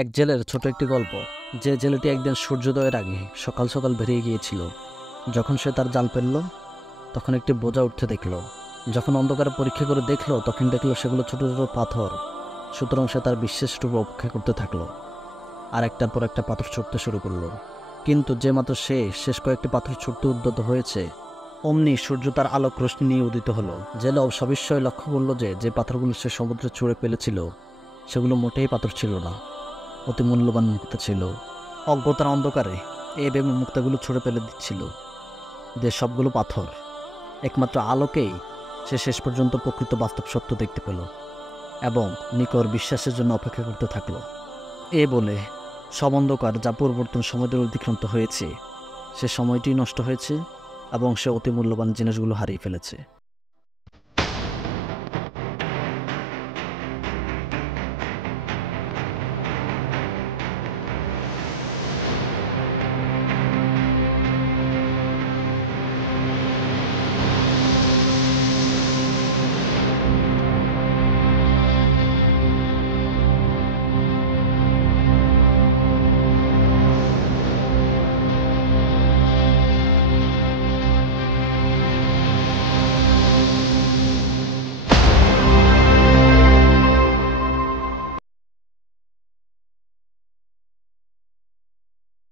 এক জেলের ছোট একটি গল্প। যে জেলেটি একদিন সূর্যোদয়ের আগে সকাল সকাল বেরিয়ে গিয়েছিল। যখন সে তার জাল ফেলল, তখন একটি বোঝা উঠতে দেখল। যখন অন্ধকারে পরীক্ষা করে দেখলো, তখন দেখলো সেগুলো ছোট ছোট পাথর। সুতরাং সে তার বিশ্বাসটুকু অপেক্ষা করতে থাকলো, আর একটার পর একটা পাথর ছুটতে শুরু করলো। কিন্তু যে মাত্র সে শেষ কয়েকটি পাথর ছুটতে উদ্যত হয়েছে, অমনি সূর্য তার আলোক রশ্মি নিয়ে উদিত হলো। জেলে সবিস্ময়ে লক্ষ্য করলো যে যে পাথরগুলো সে সমুদ্রে ছুঁড়ে ফেলেছিল, সেগুলো মোটেই পাথর ছিল না, অতি মূল্যবান মুক্তা ছিল। অজ্ঞতার অন্ধকারে এ ভেবে মুক্তাগুলো ছুঁড়ে ফেলে দিচ্ছিল যে সবগুলো পাথর। একমাত্র আলোকেই সে শেষ পর্যন্ত প্রকৃত বাস্তব সত্য দেখতে পেল এবং নিকর বিশ্বাসের জন্য অপেক্ষা করতে থাকলো। এ বলে সব অন্ধকার যা পূর্ববর্তী সময়দের অতিক্রান্ত হয়েছে, সে সময়টি নষ্ট হয়েছে এবং সে অতি মূল্যবান জিনিসগুলো হারিয়ে ফেলেছে।